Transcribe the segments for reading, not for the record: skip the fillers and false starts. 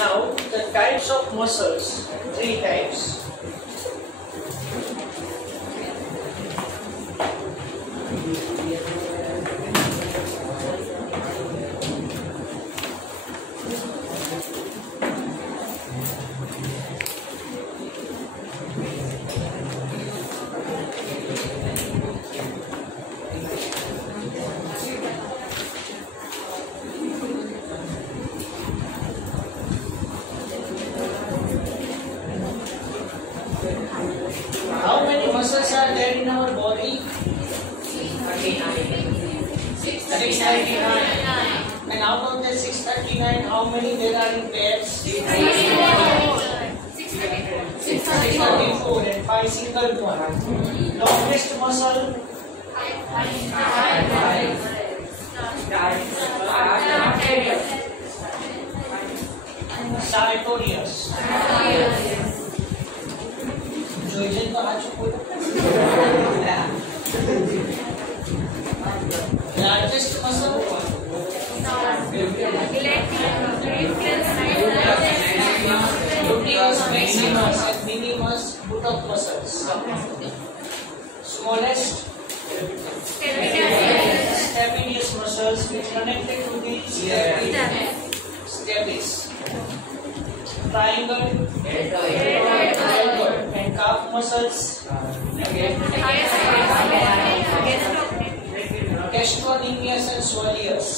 Now the types of muscles, three types. How many muscles are there in our body? 639. And out of the 639, how many there are in pairs? 634 and 5 single one. Longest muscle? Sartorius. Joyden तो आ चुका है. Largest muscle? Gluteus maximus and minimus buttock muscles. Smallest? Stapedius muscles which connected to the stapes. Triangle? And calf muscles? Gastrocnemius and soleus.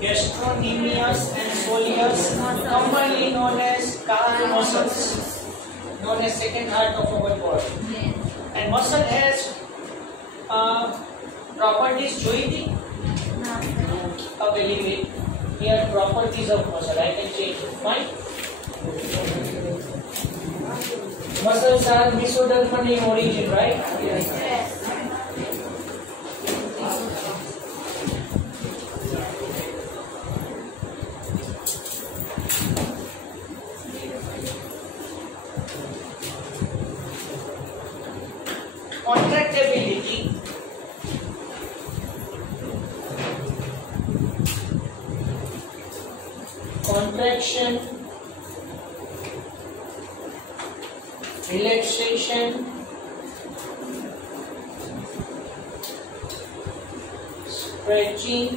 Gastrocnemius and soleus, commonly known as calf muscles, known as second heart of our body. And muscle has properties. Joyiti? Evaluate here properties of muscle. I can change it. Fine. Muscles are mesodermal in origin, right? Yes. Contractibility. Contraction, relaxation, stretching,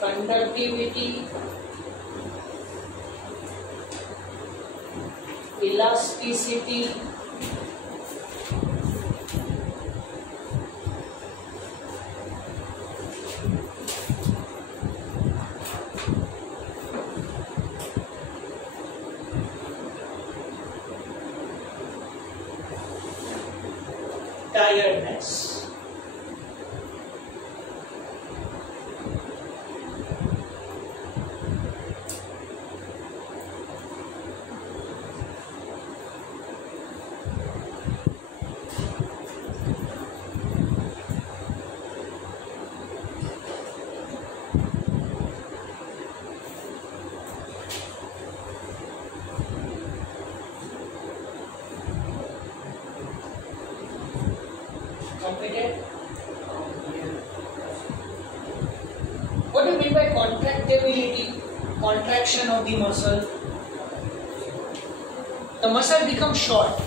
conductivity, elasticity, tiredness. Completed? What do you mean by contractibility? Contraction of the muscle. The muscle becomes short.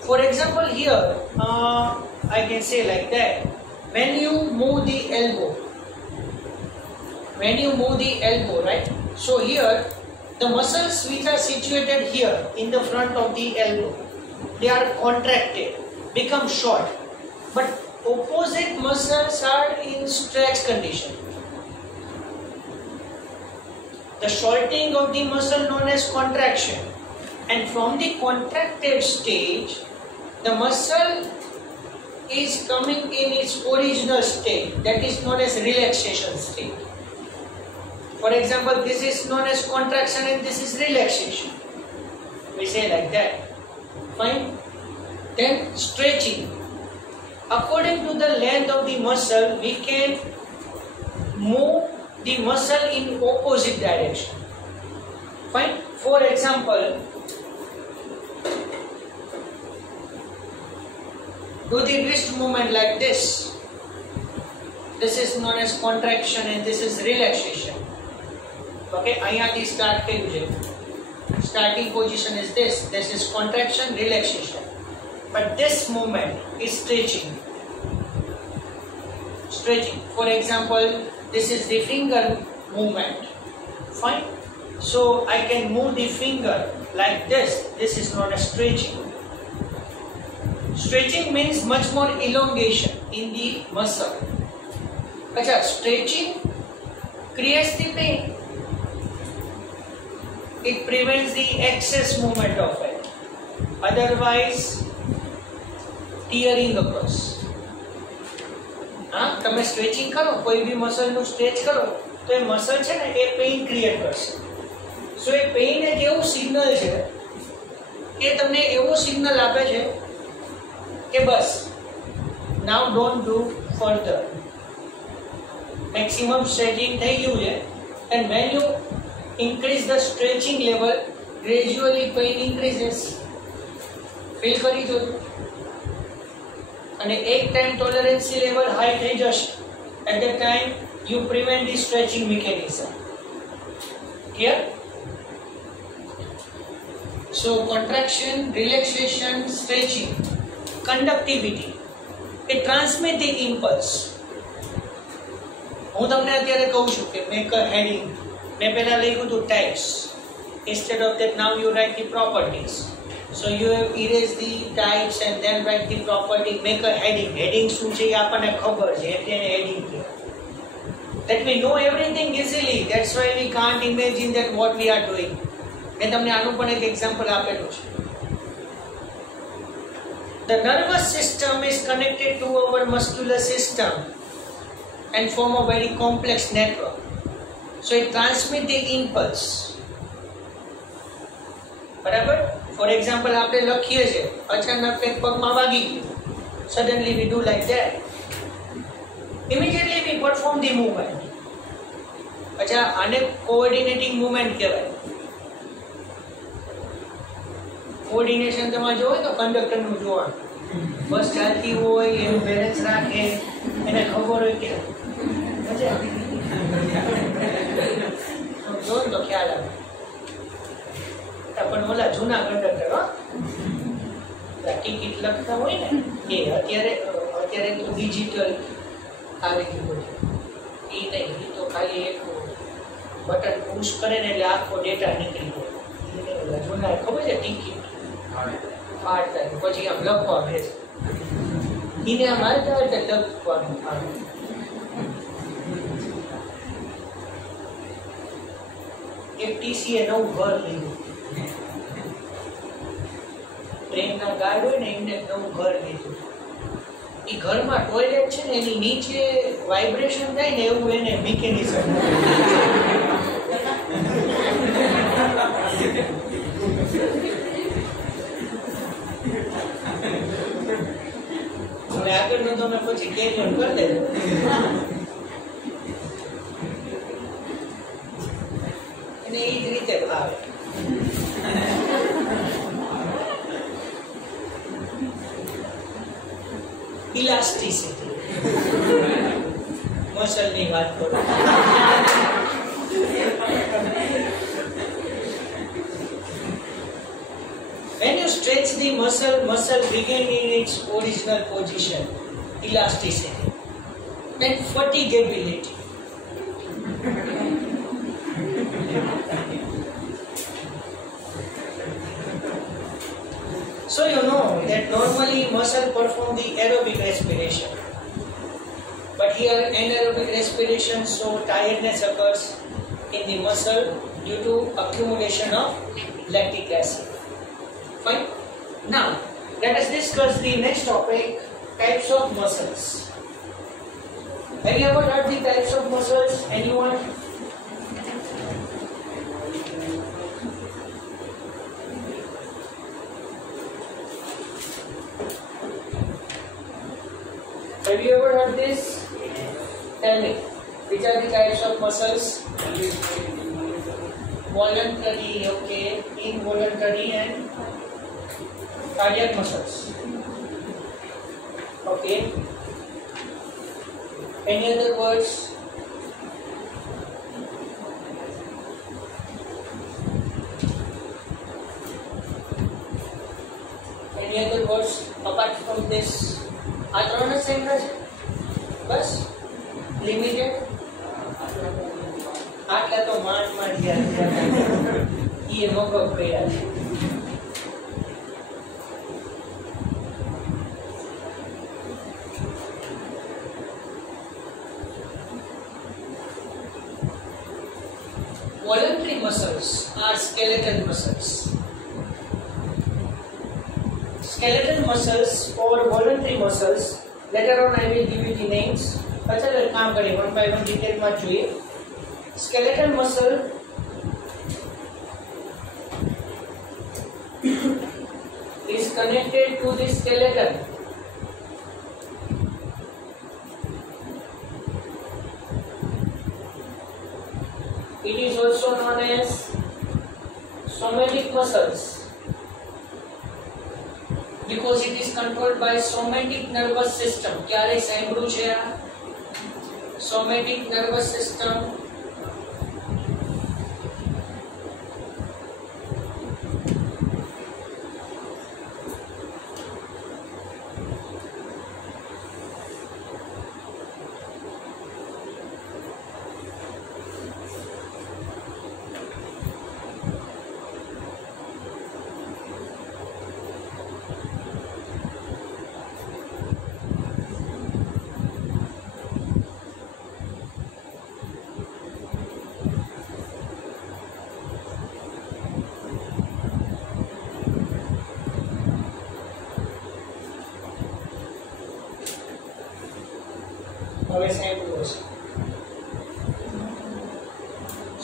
For example, here I can say like that. When you move the elbow, right? So here the muscles which are situated here in the front of the elbow, they are contracted, become short. But opposite muscles are in stretch condition. The shortening of the muscle known as contraction, and from the contracted stage, the muscle is coming in its original state, that is known as relaxation state. For example, this is known as contraction and this is relaxation. We say like that. Fine. Then stretching. According to the length of the muscle, we can move the muscle in opposite direction. Fine. For example, do the wrist movement like this. This is known as contraction and this is relaxation. Okay, અહીંયાથી start કર્યું છે. Starting position is this. This is contraction, relaxation. But this movement is stretching. Stretching. For example, this is the finger movement. Fine. So I can move the finger like this. This is known as stretching. Stretching means much more elongation in the muscle. Acha, stretching creates the pain. It prevents the excess movement of it. Otherwise, tearing across. हाँ, તમે stretching करो, कोई भी muscle નું stretch करो, तो ये muscle છે ને એ pain create કરશે. So એ pain એક એવું signal છે કે તમને એવું signal આપે છે કે બસ, now don't do further. Maximum stretching થઈ ગયું છે, and when you increase the stretching level, gradually pain increases. Feel કરી જોજો. અને એક ટાઈમ ટોલરન્સી લેવલ હાઈ થઈ જશે. At that time you prevent the stretching mechanism. Clear? So contraction, relaxation, stretching, conductivity. It transmit the impulse. હું તમને અત્યારે કહું છું કે make a heading. મેં પહેલા લખ્યું હતું types. Instead of that, now you write the properties. So you have erased the types and then write the property. Make a heading. Heading શું છે એ આપણને ખબર છે, એટલે એને heading કહેવાય. That we know everything easily. That's why we can't imagine that what we are doing. મેં તમને આનું પણ એક example આપેલું છે. The nervous system is connected to our muscular system and form a very complex network. So it transmits the impulse. બરાબર? For example, આપણે લખીએ છીએ, અચાનક કંઈક પગમાં વાગી ગયું. Suddenly we do like that. Immediately we perform the movement. અચ્છા, આને coordinating movement કહેવાય. કોઓર્ડિનેશન તમારે જોવો તો કંડક્ટરનું જોવાનું. બસ ચાલતી હોય, એનું બેલેન્સ રાખે, એને ખબર હોય કે જો તો ખ્યાલ આવે. પણ ઓલા જૂના કંડક્ટર ટિકિટ લખતા હોય ને એ અત્યારે તો ડિજિટલ આવી ગયું છે. એ નહીં, એ તો ખાલી એક બટન પુશ કરે ને એટલે આખો ડેટા નીકળી જાય. જૂના ખબર છે ટિકિટ ફાડતા પછી આમ લખવા બેસે, એને આમ હાલતા હાલતા લખવાનું આવે. એક ટીસીએ નવું ઘર લીધું. ટ્રેનના ગાર્ડ હોય ને એમને નવું ઘર લીધું. એ ઘરમાં ટોયલેટ છે ને એની નીચે વાઇબ્રેશન થાય ને એવું એને મિકેનિઝમ. હવે આગળનું તમે પછી કેજન કરી દેજો. એને એ જ રીતે ભાવે. Elasticity. Muscle ની વાત કરો. When you stretch the muscle regain in its original position, elasticity and fatigability. So you know that normally muscle perform the aerobic respiration, but here anaerobic respiration, so tiredness occurs in the muscle due to accumulation of lactic acid. Fine. Now let us discuss the next topic, types of muscles. Have you ever heard the types of muscles? Anyone? Have you ever heard this? Tell me, which are the types of muscles? Voluntary, okay, involuntary and cardiac muscles. Okay. Any other words? Any other words apart from this? આ ત્રણ જ centre છે બસ limited આટલા તો માંડ ગયા એ મોકો કર્યા છે. Voluntary muscles are skeletal muscles. Skeletal muscles or voluntary muscles. Later on, I will give you the names. अच्छा काम करें one by one detail में જોઈએ. Skeletal muscle is connected to the skeleton. It is also known as somatic muscles because it is controlled by somatic nervous system. ક્યારે સાંભળ્યું છે આ somatic nervous system?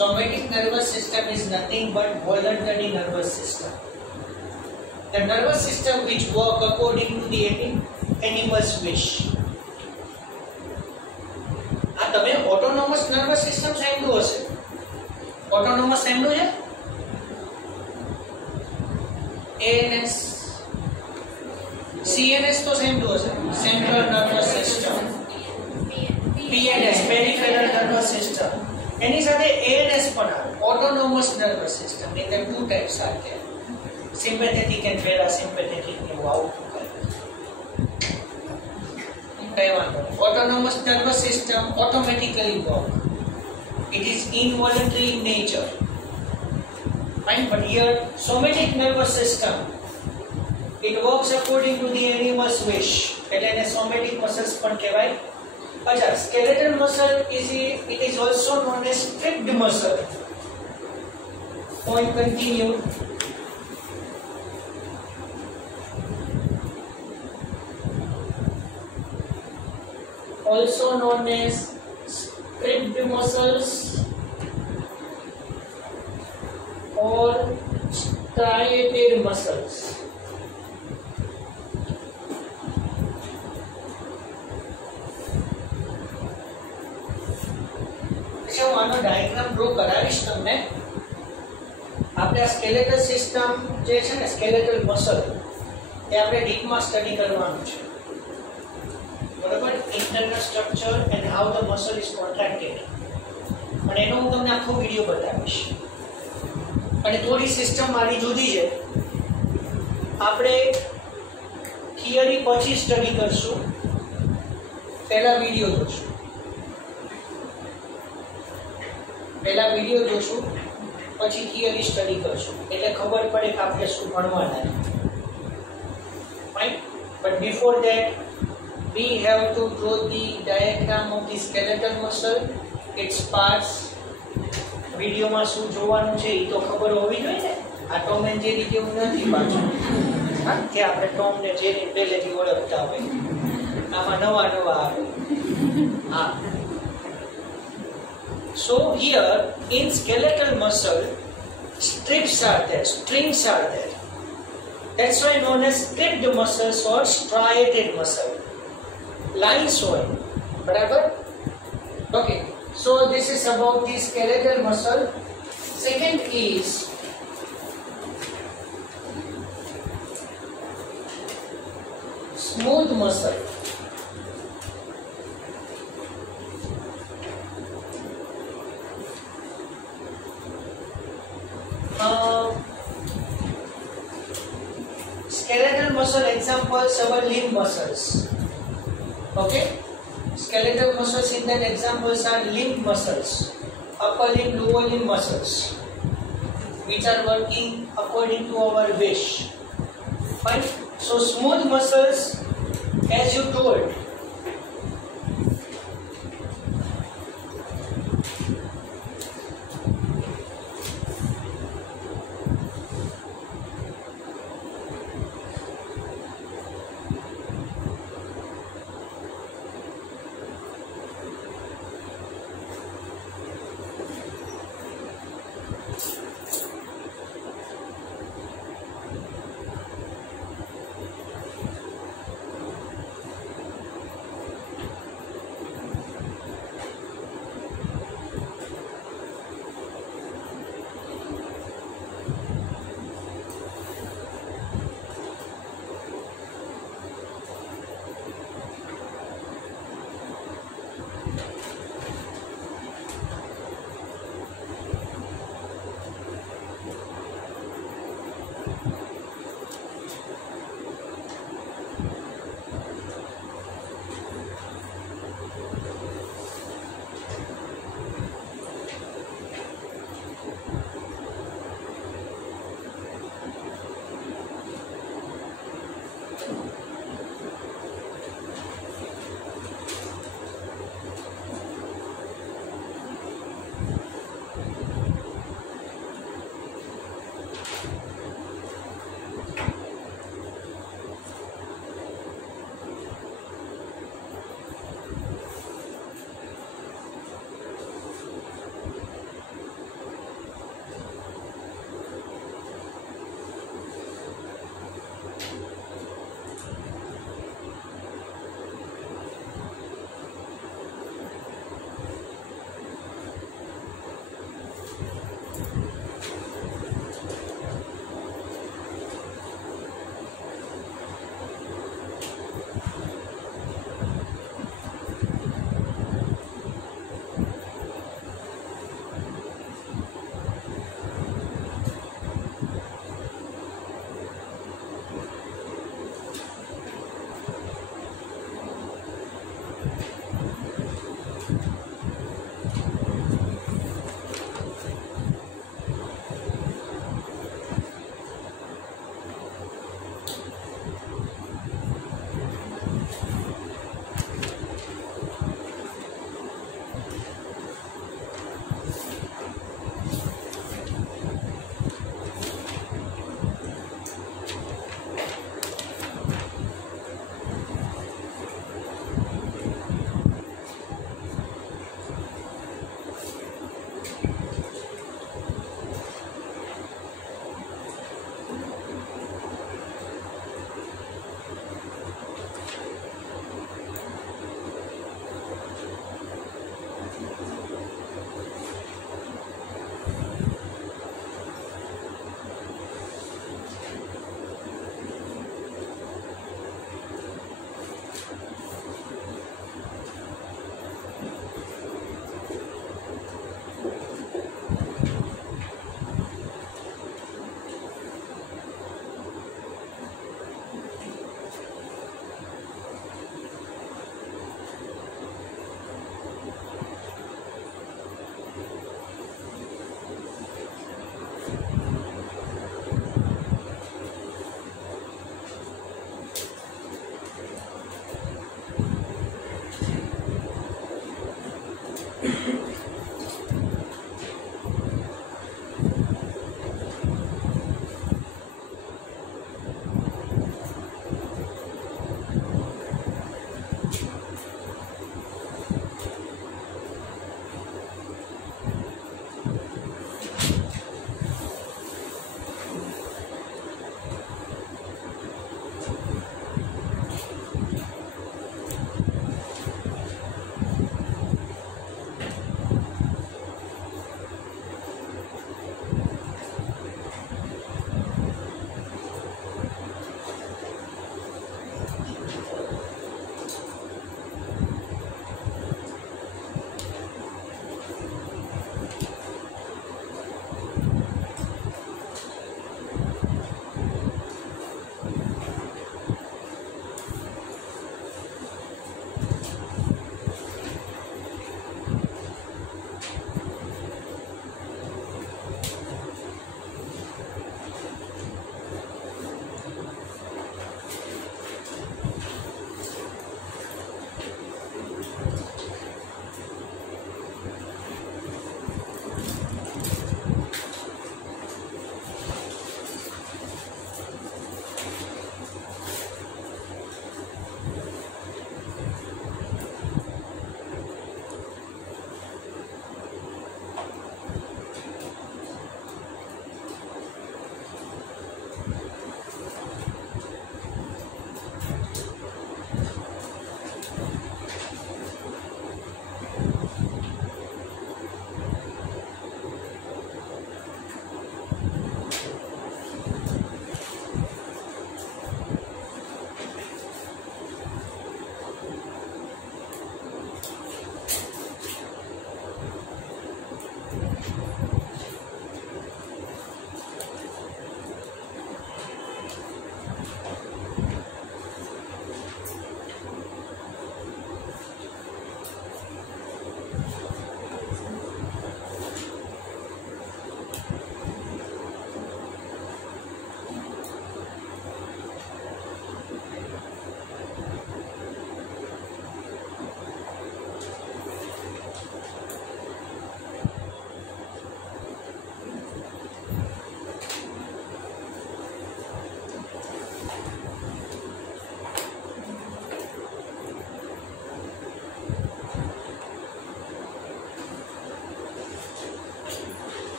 Somatic nervous system is nothing but voluntary nervous system. The nervous system which work according to the animal's wish. આ તમે autonomous nervous system સાંભળ્યું હશે. Autonomous સાંભળ્યું છે? ANS, CNS તો સાંભળ્યું હશે. Central nervous system. PNS, peripheral nervous system. એની સાથે ANS પણ આવે, autonomous nervous system. In the two types are there, sympathetic and parasympathetic. એવું આવતું કરે કઈ વાંધો. Autonomous nervous system automatically work. It is involuntary in nature. Fine, but here somatic nervous system, it works according to the animal's wish. એટલે એને somatic muscles પણ કહેવાય. अच्छा, skeletal muscle it is also known as stripped muscle. Point continued. Also known as stripped muscles or striated muscles. હું આનો diagram draw કરાવીશ તમને. આપણે આ સ્કેલેટલ સિસ્ટમ જે છે ને, સ્કેલેટલ મસલ, એ આપણે ડીપમાં સ્ટડી કરવાનું છે. બરાબર? Internal structure and how the muscle is contracted. અને એનો હું તમને આખો વિડિયો બતાવીશ. અને થોડી સિસ્ટમ મારી જુદી છે. આપણે થિયરી પછી સ્ટડી કરશું, પહેલા વિડિયો જોશું. પહેલા વિડિયો જોશું, પછી થિયરી સ્ટડી કરશું, એટલે ખબર પડે કે આપણે શું ભણવાના છે. Fine, but before that we have to draw the diagram of the skeletal muscle, its parts. વિડિયોમાં શું જોવાનું છે એ તો ખબર હોવી જોઈએ ને. આ ટોમ એન્ડ જેરી જેવું નથી પાછું, હા, કે આપણે ટોમ ને જેરી પહેલેથી ઓળખતા હોય. આમાં નવા નવા આવે. હા. So here in skeletal muscle, strips are there, strings are there. That's why known as stripped muscles or striated muscle. Lines હોય, બરાબર? Okay. So this is about the skeletal muscle. Second is smooth muscle. muscle examples our limb muscles. Okay, skeletal muscles in that examples are limb muscles, upper limb, lower limb muscles, which are working according to our wish. Fine. So smooth muscles, as you told,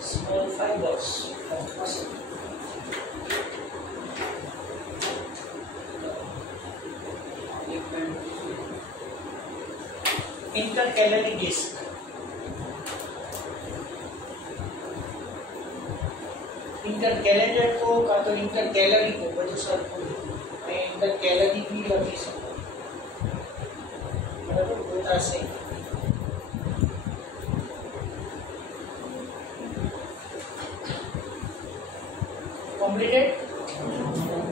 Small fibers of muscle. Intercalary disc. इंटरकैलेंडर को का तो intercalary को बजू sir को मैं intercalary भी लगी सकूं बराबर होता से completed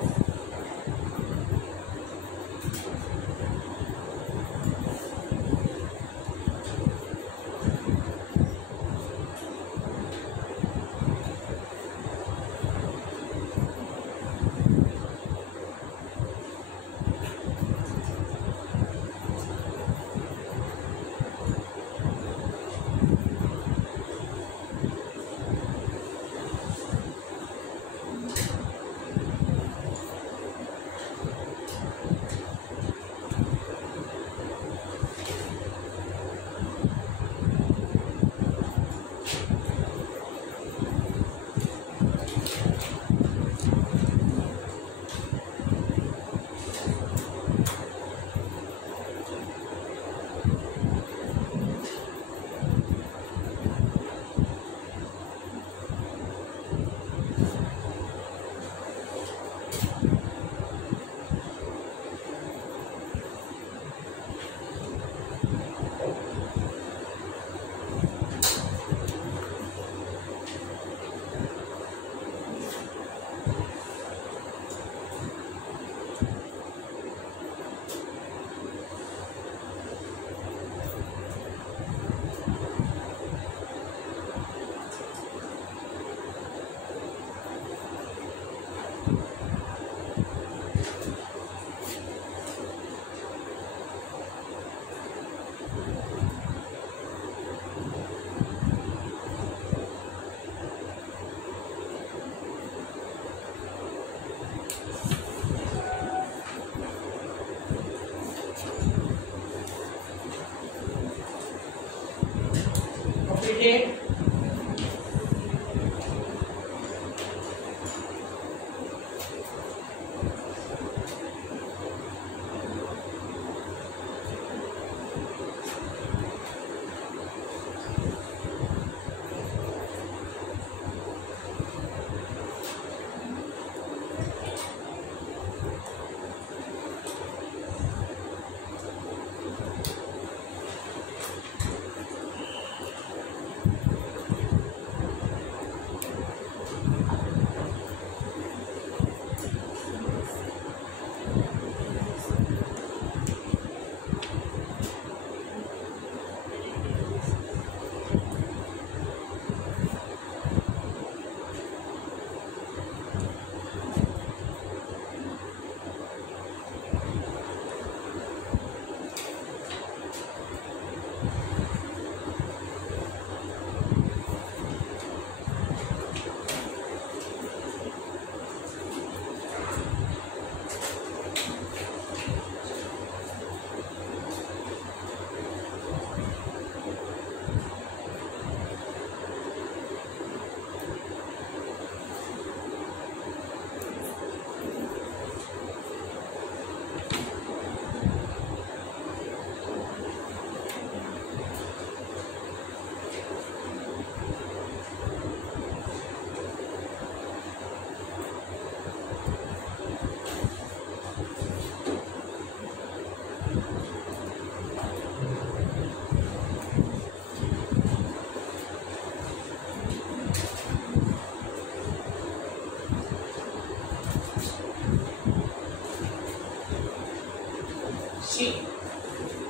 completed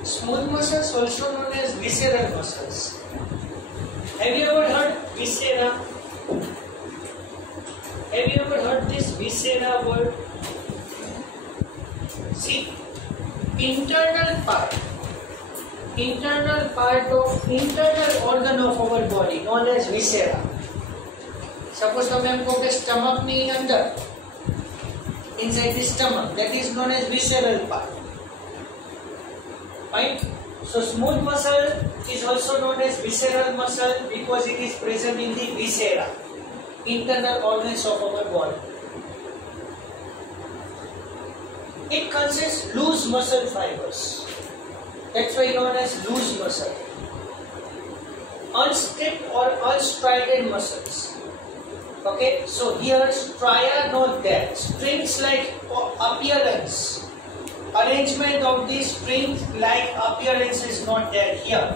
Smooth muscles also known as visceral muscles. Have you ever heard viscera? Have you ever heard this viscera word? See, internal organ of our body known as viscera. Suppose તમે એમ કહો કે stomach ની અંદર, inside the stomach, that is known as visceral part. Right? So smooth muscle is also known as visceral muscle because it is present in the viscera, internal organs of our body. It consists loose muscle fibers. That's why known as loose muscle. Unstripped or unstriated muscles. Okay, so here stria not there. Strings like appearance. Arrangement of these strings like appearance is not there here.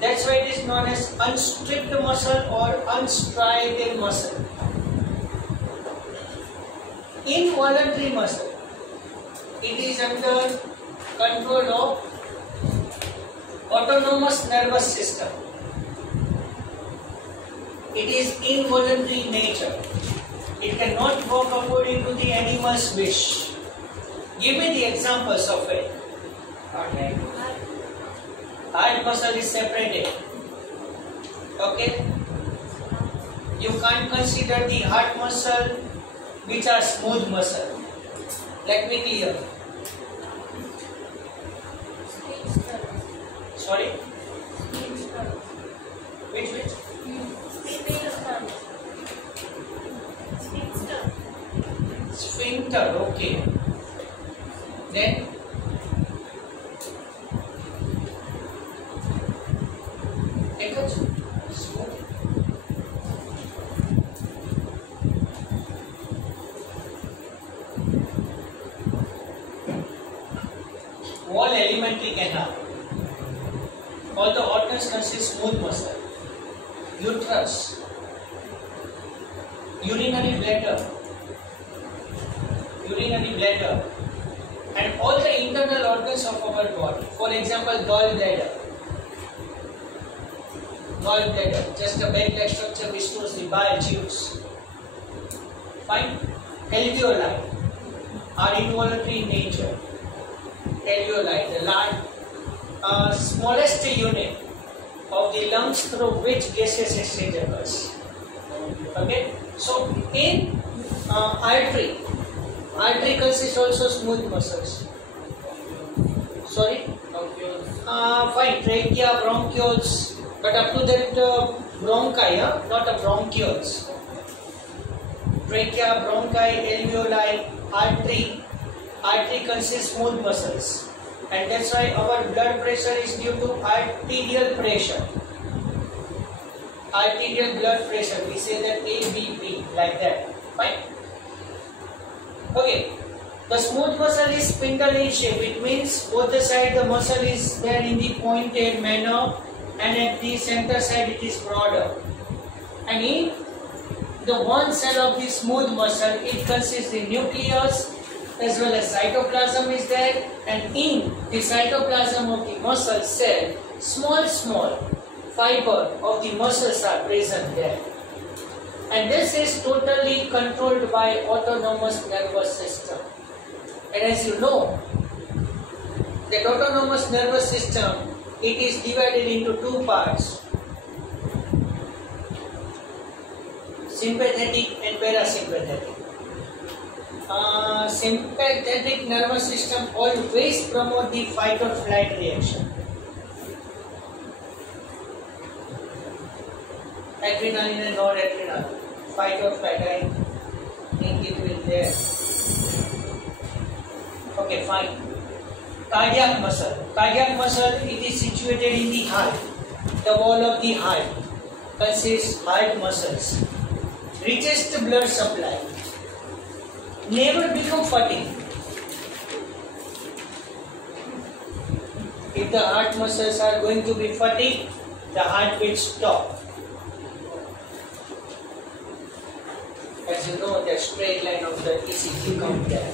That's why it is known as unstripped muscle or unstriated muscle. Involuntary muscle. It is under control of autonomous nervous system. It is involuntary nature. It cannot work according to the animal's wish. Give me the examples of it. Heart muscle is separated. Okay? You can't consider the heart muscle which are smooth muscle. Let me clear. Sorry? Which? Sphincter, okay. Then wall alimentary canal. All the organs consist smooth muscle. Uterus, urinary bladder, and all the internal organs of our body. For example, gallbladder, just a bed-like structure which stores the bile juice. Fine. Alveoli are involuntary in nature. Alveoli, the smallest unit of the lungs through which gaseous exchange occurs. Okay. So in artery consists also smooth muscles. Sorry? Fine. Trachea, bronchioles, but up to that bronchi, not a bronchioles. Trachea, bronchi, alveoli, artery consists smooth muscles. And that's why our blood pressure is due to arterial pressure. Arterial blood pressure, we say that ABP, like that. Fine. Okay. The smooth muscle is spindle in shape. It means both the side the muscle is there in the pointed manner, and at the center side it is broader. And in the one cell of the smooth muscle, it consists the nucleus as well as cytoplasm is there, and in the cytoplasm of the muscle cell, small fiber of the muscles are present there. And this is totally controlled by autonomous nervous system. And as you know, the autonomous nervous system, it is divided into two parts: sympathetic and parasympathetic. Sympathetic nervous system always promote the fight or flight reaction. Adrenaline and noradrenaline, fight or flight. I think it will there. Okay, fine. Cardiac muscle. Cardiac muscle, it is situated in the heart. The wall of the heart consists heart muscles. Richest blood supply. Never become fatigued. If the heart muscles are going to be fatigued, the heart will stop. As you know, the straight line of the ECG comes there.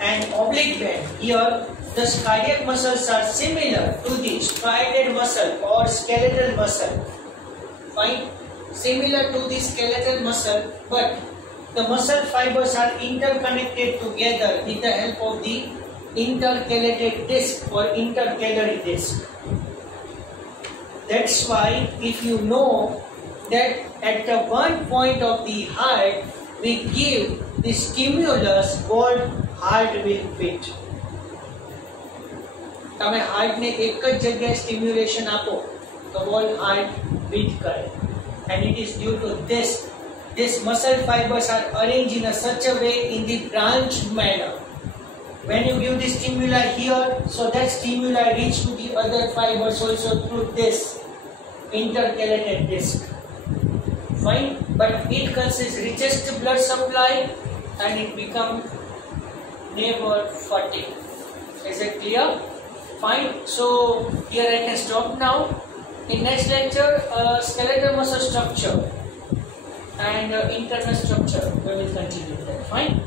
And oblique band, here Thus, cardiac muscles are similar to the striated muscle or skeletal muscle. Fine, similar to the skeletal muscle, but the muscle fibers are interconnected together with the help of the intercalated disc or intercalary disc. That's why if you know that at the one point of the heart we give the stimulus called heart will beat. તમે heart ને એક જ જગ્યાએ stimulation આપો તો hall heart beat કરે, and it is due to this muscle fibers are arranged in a such a way in the branched manner. When you give the stimuli here, so that stimuli reach to the other fibers also through this intercalated disc. Fine, but it consists richest blood supply and it become never fatigue. Is it clear? Fine. So here I can stop now. In next lecture, skeletal muscle structure and internal structure we will continue that. Fine.